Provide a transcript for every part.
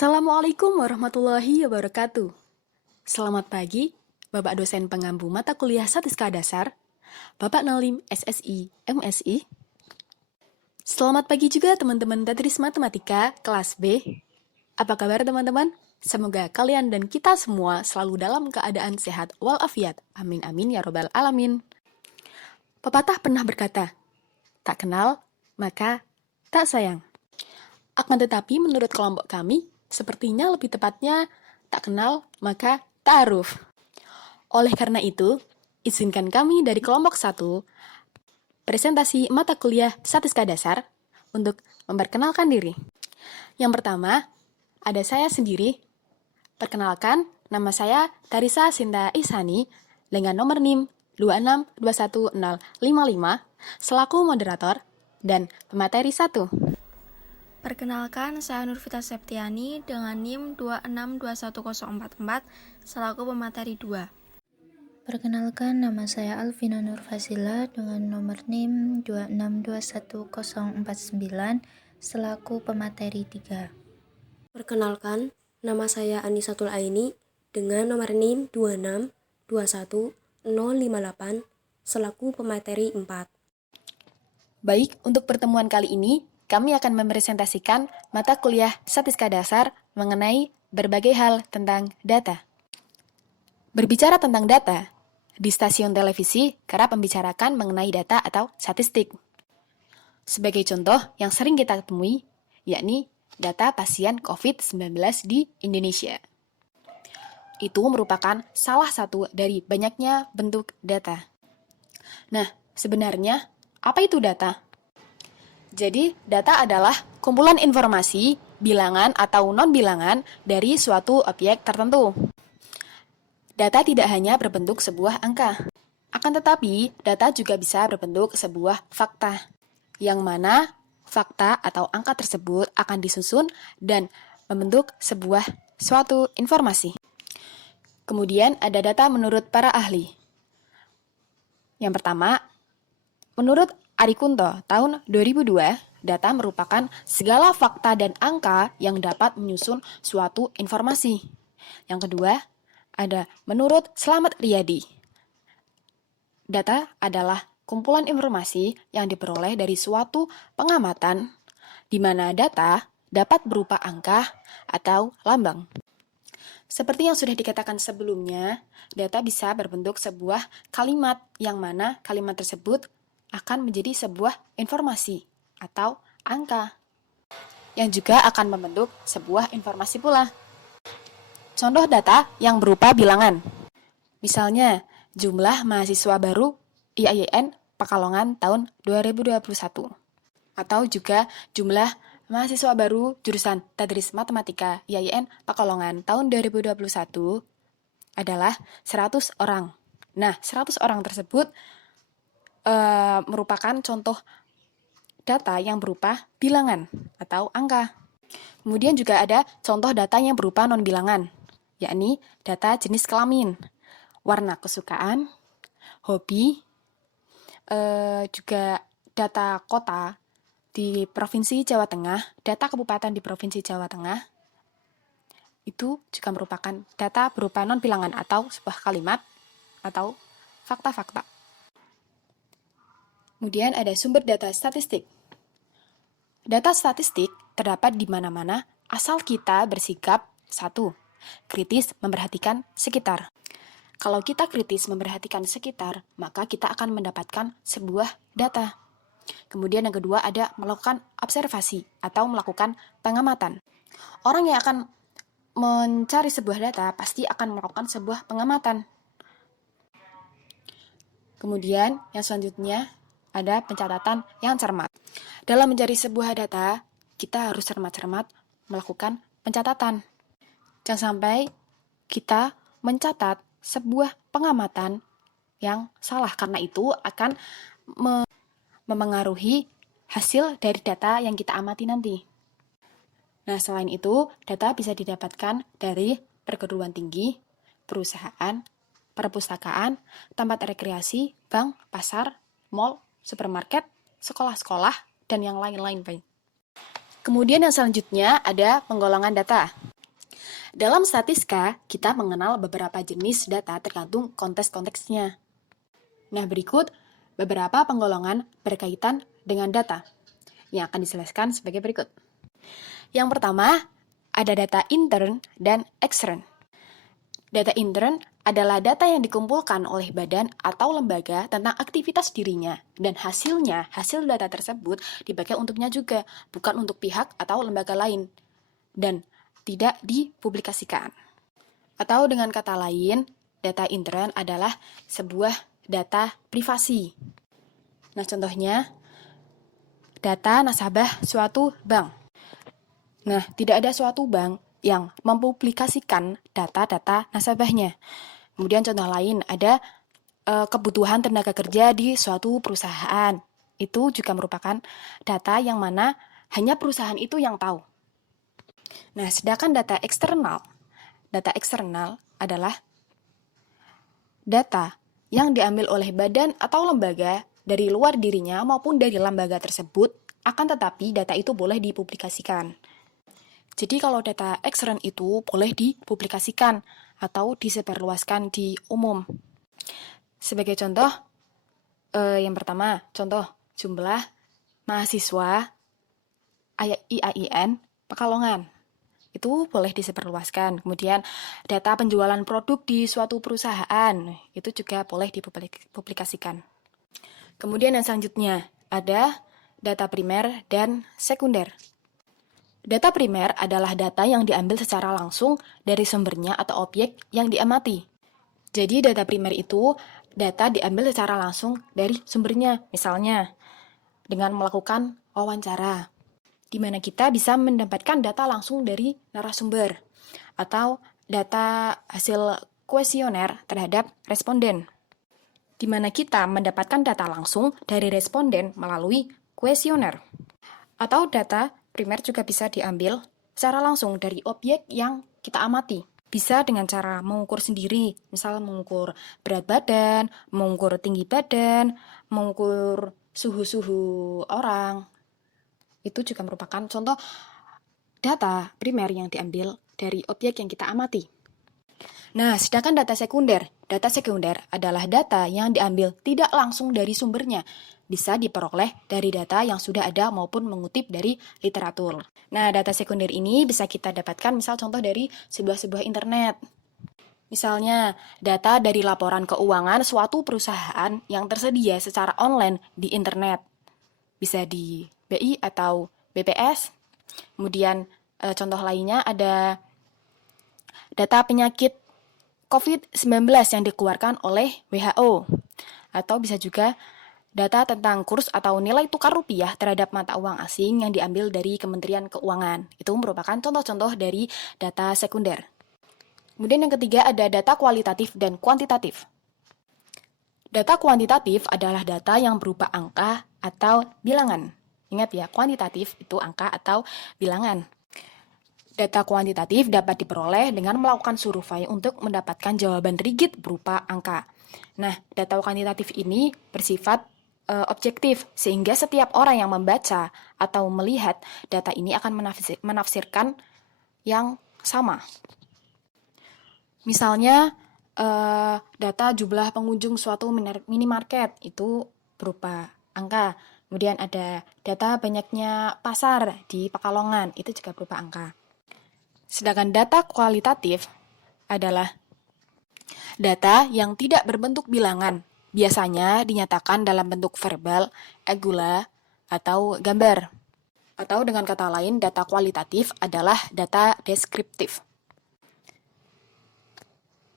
Assalamualaikum warahmatullahi wabarakatuh. Selamat pagi, Bapak dosen pengampu mata kuliah Statistika Dasar, Bapak Nalim SSI MSI. Selamat pagi juga teman-teman Tetris Matematika kelas B. Apa kabar teman-teman? Semoga kalian dan kita semua selalu dalam keadaan sehat walafiat. Amin amin ya robbal alamin. Pepatah pernah berkata, tak kenal, maka tak sayang. Akan tetapi menurut kelompok kami, sepertinya lebih tepatnya tak kenal maka ta'aruf. Oleh karena itu, izinkan kami dari kelompok 1 presentasi mata kuliah Statistika Dasar untuk memperkenalkan diri. Yang pertama, ada saya sendiri. Perkenalkan, nama saya Tarisa Sinta Ihsani dengan nomor NIM 2621055 selaku moderator dan pemateri 1. Perkenalkan, saya Nurvita Septiani dengan NIM 2621044 selaku pemateri 2. Perkenalkan, nama saya Alvina Nurfazila dengan nomor NIM 2621049 selaku pemateri 3. Perkenalkan, nama saya Anisatul Aini dengan nomor NIM 2621058 selaku pemateri 4. Baik, untuk pertemuan kali ini, kami akan mempresentasikan mata kuliah Statistika Dasar mengenai berbagai hal tentang data. Berbicara tentang data, di stasiun televisi kerap membicarakan mengenai data atau statistik. Sebagai contoh yang sering kita temui, yakni data pasien COVID-19 di Indonesia. Itu merupakan salah satu dari banyaknya bentuk data. Nah, sebenarnya apa itu data? Jadi, data adalah kumpulan informasi, bilangan atau non-bilangan dari suatu objek tertentu. Data tidak hanya berbentuk sebuah angka. Akan tetapi, data juga bisa berbentuk sebuah fakta, yang mana fakta atau angka tersebut akan disusun dan membentuk sebuah suatu informasi. Kemudian ada data menurut para ahli. Yang pertama, menurut Ari Kunto, tahun 2002, data merupakan segala fakta dan angka yang dapat menyusun suatu informasi. Yang kedua, ada menurut Slamet Riyadi. Data adalah kumpulan informasi yang diperoleh dari suatu pengamatan, di mana data dapat berupa angka atau lambang. Seperti yang sudah dikatakan sebelumnya, data bisa berbentuk sebuah kalimat yang mana kalimat tersebut akan menjadi sebuah informasi atau angka yang juga akan membentuk sebuah informasi pula. Contoh data yang berupa bilangan. Misalnya, jumlah mahasiswa baru IAIN Pekalongan tahun 2021. Atau juga jumlah mahasiswa baru jurusan Tadris Matematika IAIN Pekalongan tahun 2021 adalah 100 orang. Nah, 100 orang tersebut merupakan contoh data yang berupa bilangan atau angka. Kemudian juga ada contoh data yang berupa non-bilangan, yakni data jenis kelamin, warna kesukaan, hobi, juga data kota di Provinsi Jawa Tengah, data kabupaten di Provinsi Jawa Tengah, itu juga merupakan data berupa non-bilangan atau sebuah kalimat atau fakta-fakta. Kemudian ada sumber data statistik. Data statistik terdapat di mana-mana asal kita bersikap 1. Kritis memperhatikan sekitar. Kalau kita kritis memperhatikan sekitar, maka kita akan mendapatkan sebuah data. Kemudian yang kedua ada melakukan observasi atau melakukan pengamatan. Orang yang akan mencari sebuah data pasti akan melakukan sebuah pengamatan. Kemudian yang selanjutnya ada pencatatan yang cermat. Dalam mencari sebuah data, kita harus cermat-cermat melakukan pencatatan. Jangan sampai kita mencatat sebuah pengamatan yang salah, karena itu akan memengaruhi hasil dari data yang kita amati nanti. Nah, selain itu, data bisa didapatkan dari perguruan tinggi, perusahaan, perpustakaan, tempat rekreasi, bank, pasar, mal, supermarket, sekolah-sekolah, dan yang lain-lain. Kemudian yang selanjutnya ada penggolongan data. Dalam statistika, kita mengenal beberapa jenis data tergantung konteks-konteksnya. Nah, berikut beberapa penggolongan berkaitan dengan data yang akan dijelaskan sebagai berikut. Yang pertama, ada data intern dan extern. Data intern adalah data yang dikumpulkan oleh badan atau lembaga tentang aktivitas dirinya, dan hasil data tersebut dipakai untuknya juga, bukan untuk pihak atau lembaga lain, dan tidak dipublikasikan. Atau dengan kata lain, data intern adalah sebuah data privasi. Nah, contohnya, data nasabah suatu bank. Nah, tidak ada suatu bank yang mempublikasikan data-data nasabahnya. Kemudian contoh lain, ada kebutuhan tenaga kerja di suatu perusahaan. Itu juga merupakan data yang mana hanya perusahaan itu yang tahu. Nah, sedangkan data eksternal adalah data yang diambil oleh badan atau lembaga dari luar dirinya maupun dari lembaga tersebut, akan tetapi data itu boleh dipublikasikan. Jadi kalau data ekstern itu boleh dipublikasikan atau disebarluaskan di umum. Sebagai contoh, yang pertama, contoh jumlah mahasiswa IAIN Pekalongan. Itu boleh disebarluaskan. Kemudian data penjualan produk di suatu perusahaan, itu juga boleh dipublikasikan. Kemudian yang selanjutnya, ada data primer dan sekunder. Data primer adalah data yang diambil secara langsung dari sumbernya atau objek yang diamati. Jadi data primer itu data diambil secara langsung dari sumbernya, misalnya dengan melakukan wawancara, di mana kita bisa mendapatkan data langsung dari narasumber, atau data hasil kuesioner terhadap responden, di mana kita mendapatkan data langsung dari responden melalui kuesioner. Atau data primer juga bisa diambil secara langsung dari objek yang kita amati. Bisa dengan cara mengukur sendiri, misal mengukur berat badan, mengukur tinggi badan, mengukur suhu-suhu orang. Itu juga merupakan contoh data primer yang diambil dari objek yang kita amati. Nah, sedangkan data sekunder adalah data yang diambil tidak langsung dari sumbernya, bisa diperoleh dari data yang sudah ada maupun mengutip dari literatur. Nah, data sekunder ini bisa kita dapatkan misal contoh dari sebuah internet. Misalnya, data dari laporan keuangan suatu perusahaan yang tersedia secara online di internet. Bisa di BI atau BPS. Kemudian, contoh lainnya ada data penyakit COVID-19 yang dikeluarkan oleh WHO. Atau bisa juga data tentang kurs atau nilai tukar rupiah terhadap mata uang asing yang diambil dari Kementerian Keuangan. Itu merupakan contoh-contoh dari data sekunder. Kemudian yang ketiga ada data kualitatif dan kuantitatif. Data kuantitatif adalah data yang berupa angka atau bilangan. Ingat ya, kuantitatif itu angka atau bilangan. Data kuantitatif dapat diperoleh dengan melakukan survei untuk mendapatkan jawaban rigid berupa angka. Nah, data kuantitatif ini bersifat objektif, sehingga setiap orang yang membaca atau melihat data ini akan menafsirkan yang sama. Misalnya, data jumlah pengunjung suatu minimarket itu berupa angka. Kemudian ada data banyaknya pasar di Pekalongan, itu juga berupa angka. Sedangkan data kualitatif adalah data yang tidak berbentuk bilangan, biasanya dinyatakan dalam bentuk verbal, egula, atau gambar. Atau dengan kata lain, data kualitatif adalah data deskriptif.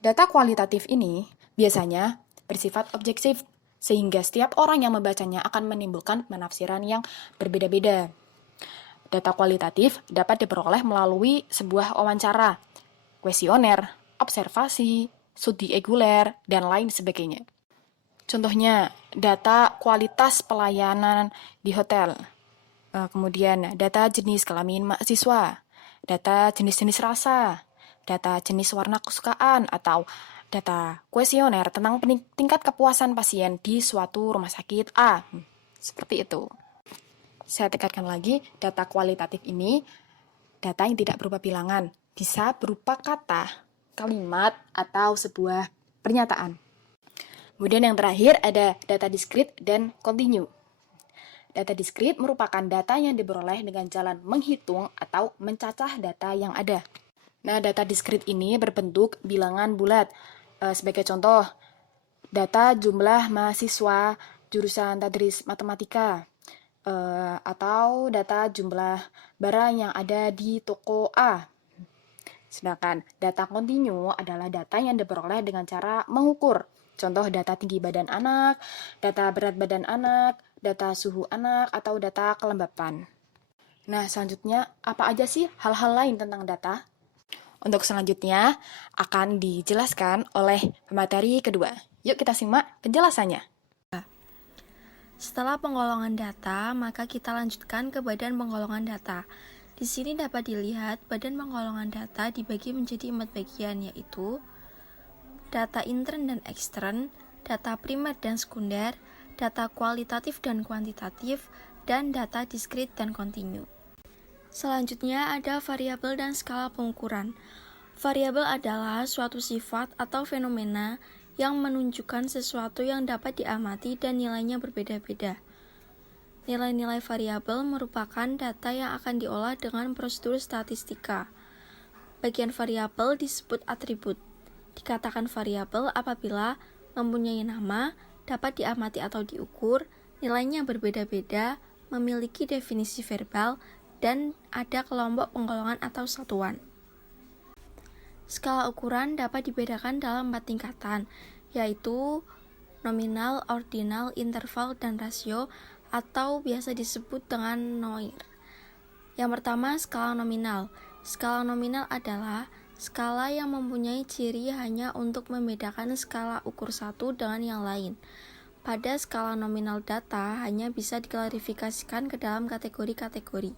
Data kualitatif ini biasanya bersifat objektif, sehingga setiap orang yang membacanya akan menimbulkan penafsiran yang berbeda-beda. Data kualitatif dapat diperoleh melalui sebuah wawancara, kuesioner, observasi, studi reguler, dan lain sebagainya. Contohnya, data kualitas pelayanan di hotel, kemudian data jenis kelamin mahasiswa, data jenis-jenis rasa, data jenis warna kesukaan, atau data kuesioner tentang tingkat kepuasan pasien di suatu rumah sakit A. Seperti itu. Saya tekankan lagi, data kualitatif ini data yang tidak berupa bilangan, bisa berupa kata, kalimat, atau sebuah pernyataan. Kemudian yang terakhir ada data diskrit dan kontinu. Data diskrit merupakan data yang diperoleh dengan jalan menghitung atau mencacah data yang ada. Nah, data diskrit ini berbentuk bilangan bulat. Sebagai contoh, data jumlah mahasiswa jurusan Tadris Matematika, atau data jumlah barang yang ada di toko A. Sedangkan data kontinu adalah data yang diperoleh dengan cara mengukur. Contoh data tinggi badan anak, data berat badan anak, data suhu anak, atau data kelembapan. Nah, selanjutnya apa aja sih hal-hal lain tentang data? Untuk selanjutnya akan dijelaskan oleh pemateri kedua. Yuk kita simak penjelasannya. Setelah penggolongan data, maka kita lanjutkan ke badan penggolongan data. Di sini dapat dilihat badan penggolongan data dibagi menjadi 4 bagian, yaitu data intern dan ekstern, data primer dan sekunder, data kualitatif dan kuantitatif, dan data diskrit dan kontinu. Selanjutnya ada variabel dan skala pengukuran. Variabel adalah suatu sifat atau fenomena yang menunjukkan sesuatu yang dapat diamati dan nilainya berbeda-beda. Nilai-nilai variabel merupakan data yang akan diolah dengan prosedur statistika. Bagian variabel disebut atribut. Dikatakan variabel apabila mempunyai nama, dapat diamati atau diukur, nilainya berbeda-beda, memiliki definisi verbal, dan ada kelompok penggolongan atau satuan. Skala ukuran dapat dibedakan dalam 4 tingkatan, yaitu nominal, ordinal, interval, dan rasio, atau biasa disebut dengan NOIR. Yang pertama, skala nominal. Skala nominal adalah skala yang mempunyai ciri hanya untuk membedakan skala ukur satu dengan yang lain. Pada skala nominal data hanya bisa diklarifikasikan ke dalam kategori-kategori.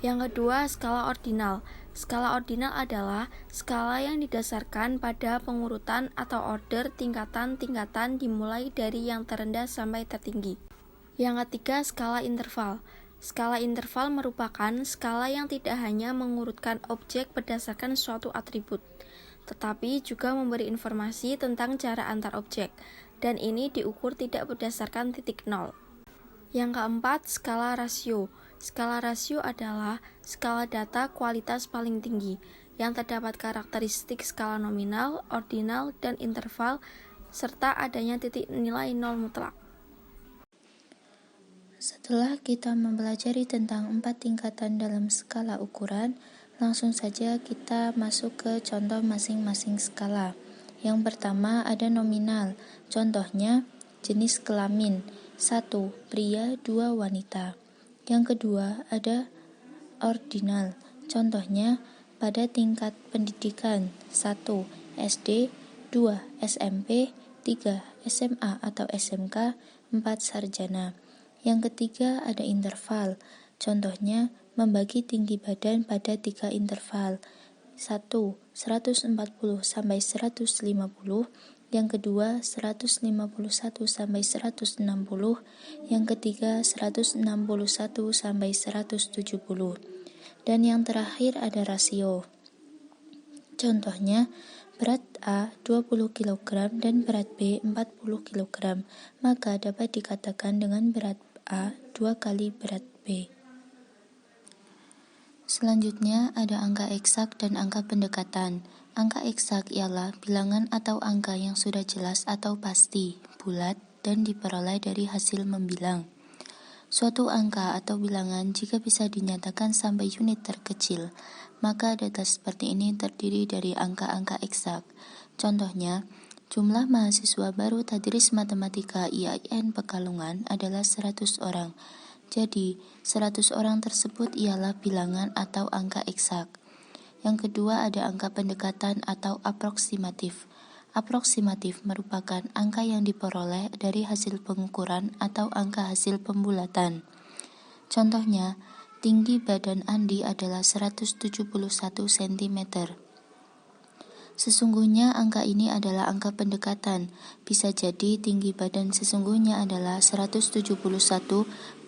Yang kedua, skala ordinal. Skala ordinal adalah skala yang didasarkan pada pengurutan atau order tingkatan-tingkatan dimulai dari yang terendah sampai tertinggi. Yang ketiga, skala interval. Skala interval merupakan skala yang tidak hanya mengurutkan objek berdasarkan suatu atribut, tetapi juga memberi informasi tentang jarak antar objek, dan ini diukur tidak berdasarkan titik nol. Yang keempat, skala rasio. Skala rasio adalah skala data kualitas paling tinggi, yang terdapat karakteristik skala nominal, ordinal, dan interval, serta adanya titik nilai nol mutlak. Setelah kita mempelajari tentang 4 tingkatan dalam skala ukuran, langsung saja kita masuk ke contoh masing-masing skala. Yang pertama ada nominal, contohnya jenis kelamin, 1 pria, 2 wanita. Yang kedua ada ordinal, contohnya pada tingkat pendidikan, 1 SD, 2 SMP, 3 SMA atau SMK, 4 sarjana. Yang ketiga ada interval, contohnya membagi tinggi badan pada 3 interval, 1 140 sampai 150, yang kedua 151 sampai 160, yang ketiga 161 sampai 170, dan yang terakhir ada rasio. Contohnya berat A 20 kg dan berat B 40 kg, maka dapat dikatakan dengan berat A 2 kali berat B. Selanjutnya ada angka eksak dan angka pendekatan. Angka eksak ialah bilangan atau angka yang sudah jelas atau pasti, bulat, dan diperoleh dari hasil membilang. Suatu angka atau bilangan jika bisa dinyatakan sampai unit terkecil, maka data seperti ini terdiri dari angka-angka eksak. Contohnya, jumlah mahasiswa baru Tadris Matematika IAIN Pekalongan adalah 100 orang. Jadi, 100 orang tersebut ialah bilangan atau angka eksak. Yang kedua ada angka pendekatan atau aproksimatif. Aproksimatif merupakan angka yang diperoleh dari hasil pengukuran atau angka hasil pembulatan. Contohnya, tinggi badan Andi adalah 171 cm. Sesungguhnya angka ini adalah angka pendekatan. Bisa jadi tinggi badan sesungguhnya adalah 171,224.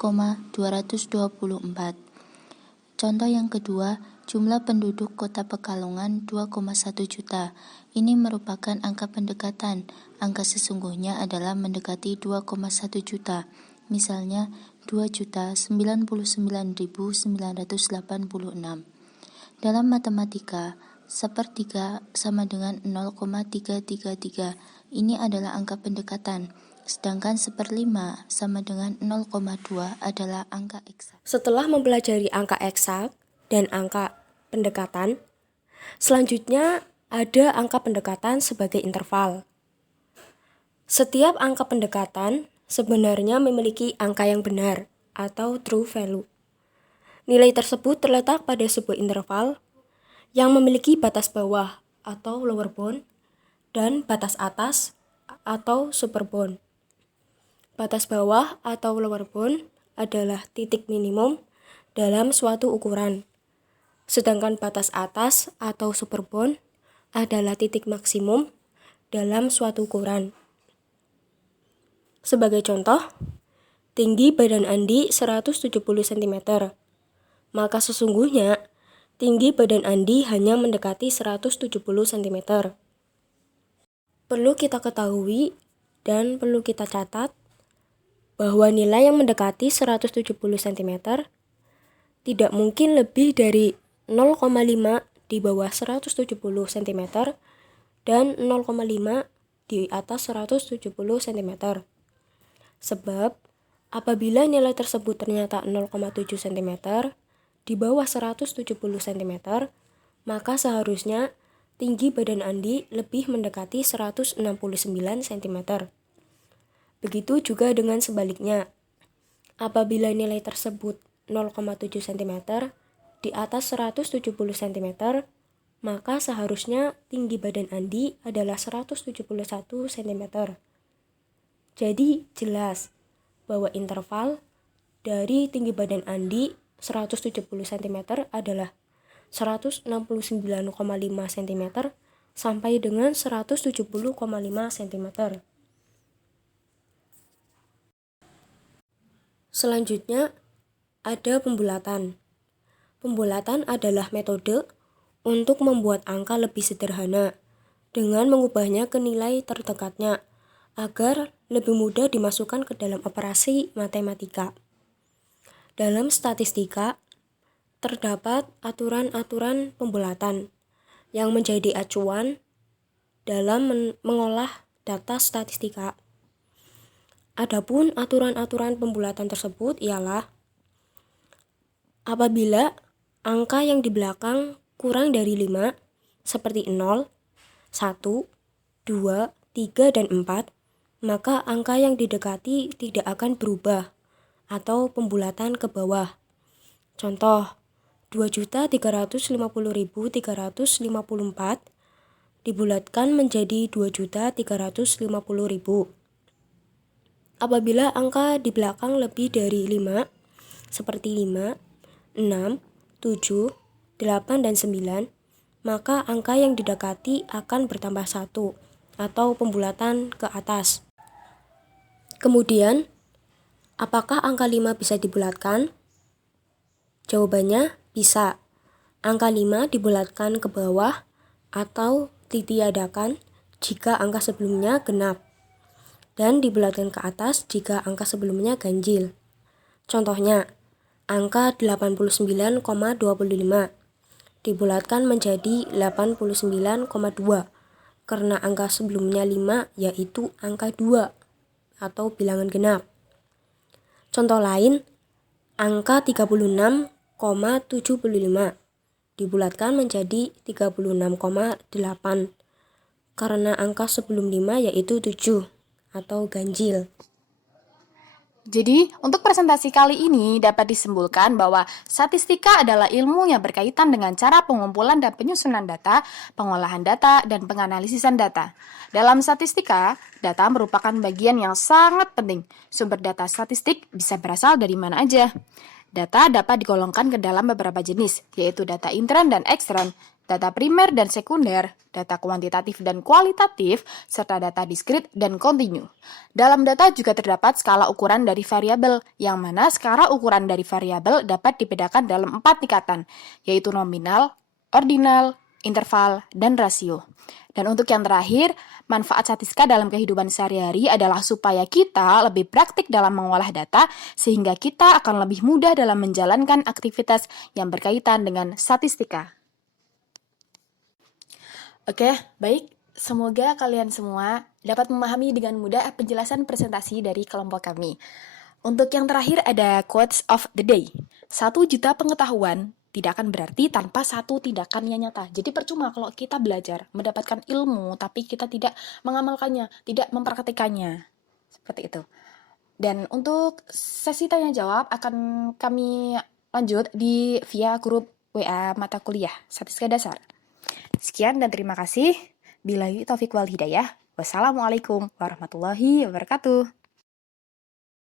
Contoh yang kedua, Jumlah penduduk Kota Pekalongan 2,1 juta. Ini merupakan angka pendekatan. Angka sesungguhnya adalah mendekati 2,1 juta. Misalnya 2.099.986. Dalam matematika, sepertiga sama dengan 0,333. Ini adalah angka pendekatan. Sedangkan seperlima sama dengan 0,2 adalah angka eksak. Setelah mempelajari angka eksak dan angka pendekatan, selanjutnya ada angka pendekatan sebagai interval. Setiap angka pendekatan sebenarnya memiliki angka yang benar atau true value. Nilai tersebut terletak pada sebuah interval yang memiliki batas bawah atau lower bound dan batas atas atau super bound. Batas bawah atau lower bound adalah titik minimum dalam suatu ukuran, sedangkan batas atas atau super bound adalah titik maksimum dalam suatu ukuran. Sebagai contoh, tinggi badan Andi 170 cm, maka sesungguhnya tinggi badan Andi hanya mendekati 170 cm. Perlu kita ketahui dan perlu kita catat bahwa nilai yang mendekati 170 cm tidak mungkin lebih dari 0,5 di bawah 170 cm dan 0,5 di atas 170 cm. Sebab apabila nilai tersebut ternyata 0,7 cm di bawah 170 cm, maka seharusnya tinggi badan Andi lebih mendekati 169 cm. Begitu juga dengan sebaliknya. Apabila nilai tersebut 0,7 cm di atas 170 cm, maka seharusnya tinggi badan Andi adalah 171 cm. Jadi jelas bahwa interval dari tinggi badan Andi 170 cm adalah 169,5 cm sampai dengan 170,5 cm. Selanjutnya ada pembulatan. Pembulatan adalah metode untuk membuat angka lebih sederhana dengan mengubahnya ke nilai terdekatnya agar lebih mudah dimasukkan ke dalam operasi matematika. Dalam statistika, terdapat aturan-aturan pembulatan yang menjadi acuan dalam mengolah data statistika. Adapun aturan-aturan pembulatan tersebut ialah apabila angka yang di belakang kurang dari 5 seperti 0, 1, 2, 3, dan 4, maka angka yang didekati tidak akan berubah atau pembulatan ke bawah. Contoh, 2.350.354 dibulatkan menjadi 2.350.000. Apabila angka di belakang lebih dari 5, seperti 5, 6, 7, 8, dan 9, maka angka yang didekati akan bertambah 1 atau pembulatan ke atas. Kemudian, apakah angka 5 bisa dibulatkan? Jawabannya bisa. Angka 5 dibulatkan ke bawah atau ditiadakan jika angka sebelumnya genap, dan dibulatkan ke atas jika angka sebelumnya ganjil. Contohnya, angka 89,25 dibulatkan menjadi 89,2 karena angka sebelumnya 5 yaitu angka 2 atau bilangan genap. Contoh lain, angka 36,75 dibulatkan menjadi 36,8 karena angka sebelum 5 yaitu 7 atau ganjil. Jadi, untuk presentasi kali ini dapat disimpulkan bahwa statistika adalah ilmu yang berkaitan dengan cara pengumpulan dan penyusunan data, pengolahan data, dan penganalisisan data. Dalam statistika, data merupakan bagian yang sangat penting. Sumber data statistik bisa berasal dari mana aja. Data dapat digolongkan ke dalam beberapa jenis, yaitu data intern dan ekstern. data primer dan sekunder, data kuantitatif dan kualitatif, serta data diskrit dan kontinu. Dalam data juga terdapat skala ukuran dari variabel, yang mana skala ukuran dari variabel dapat dibedakan dalam 4 tingkatan, yaitu nominal, ordinal, interval, dan rasio. Dan untuk yang terakhir, manfaat statistika dalam kehidupan sehari-hari adalah supaya kita lebih praktik dalam mengolah data, sehingga kita akan lebih mudah dalam menjalankan aktivitas yang berkaitan dengan statistika. Oke, baik. Semoga kalian semua dapat memahami dengan mudah penjelasan presentasi dari kelompok kami. Untuk yang terakhir ada quotes of the day. 1 juta pengetahuan tidak akan berarti tanpa satu tindakan yang nyata. Jadi percuma kalau kita belajar, mendapatkan ilmu, tapi kita tidak mengamalkannya, tidak mempraktikannya. Seperti itu. Dan untuk sesi tanya jawab akan kami lanjut via grup WA mata kuliah Statistika Dasar. Sekian dan terima kasih. Billahi taufiq wal hidayah. Wassalamualaikum warahmatullahi wabarakatuh.